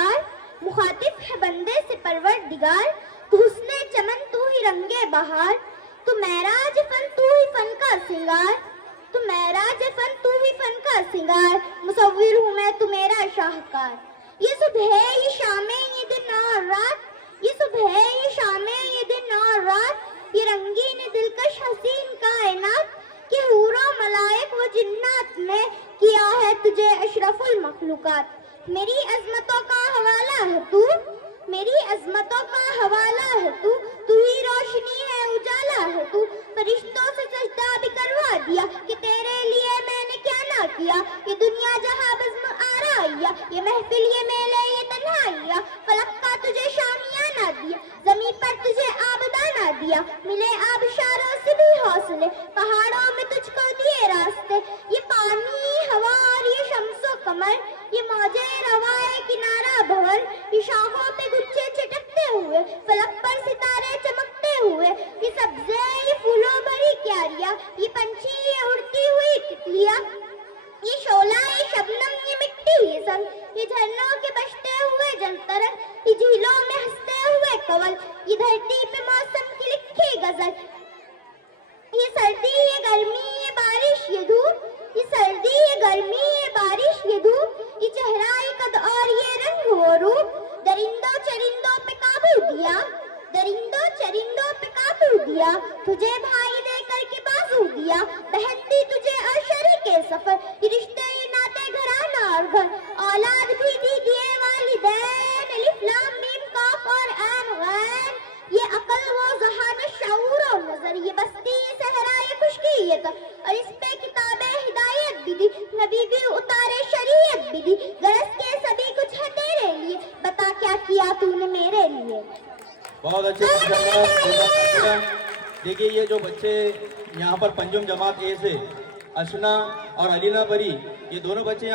सिंगार, मुखातिब है बंदे से परवरदिगार। तू हुस्ने चमन तू ही रंगे बहार, तू महराज फन तू ही फन का सिंगार, तू महराज फन तू ही फन का सिंगार। मुसव्विर हूँ मैं तू मेरा शाहकार। ये सुबह ये शामें ये दिन और रात, ये सुबह ये शामें ये दिन और रात, ये रंगीन दिलकश हसीन कायनात, कि हूरों मलाइक व जिन्नात ने किया है तुझे अशरफुल मखलूकात। मेरी अजमतों का हवाला है तू, मेरी अजमतों का हवाला है तू, तू ही रोशनी है उजाला है तू। फरिश्तों से सजदा भी करवा दिया कि तेरे लिए मैंने क्या ना किया। ये दुनिया जहां बज़्म आराइया, ये महफिल ये मेले ये तन्हाइया, फलक का तुझे शामियाना दिया, ज़मीन पर तुझे आबदाना दिया। मिले आबशारों से भी हौसले, पहाड़ों में तुझको दिए रास्ते। ये पानी हवा और ये शम्सो कमर, ये मौजे रवाए किनारा भंवर, ये शाखों पे गुच्छे छिटकते हुए, फलक पर सितारे चमकते हुए, ये सब्ज़े ये फूलों भरी क्यारियां, ये पंछी ये उड़ती हुई तितलियां, ये शोला ये शबनम ये मिट्टी ये संग, ये झरनों के बजते हुए जलतरंग, ये झीलों में हंसते हुए कवल, ये धरती पे मौसम की लिखी गजल। ये सर्दी ये गर्मी ये बारिश ये धूप, ये सर्दी ये गर्मी ये बारिश ये धूप, ये चेहरा ये कद और ये रंग वो रूप। दरिंदों चरिंदों पे काबू दिया, दरिंदों चरिंदों पे काबू दिया, तुझे भाई दे करके बाजू दिया। बहन दी तुझे और शरीके सफर, ये रिश्ते ये नाते घराना और घर, औलाद भी दी दिए वालिदैन। अलिफ लाम मीम काफ और ऐन गैन, ये अकल वो ज़हान शऊर और नजर, ये बस्ती ये सहरा ये खुशकी ये तर, और इस पे किताबें हिदायत भी दी, नबी भी उतारे शरीयत भी दी। गरज के सभी कुछ है तेरे लिए, बता क्या किया तूने मेरे लिए। बहुत अच्छे माशाल्लाह। देखिए ये जो बच्चे यहाँ पर पंजुम जमात ए से अशना और अलीना परी, ये दोनों बच्चे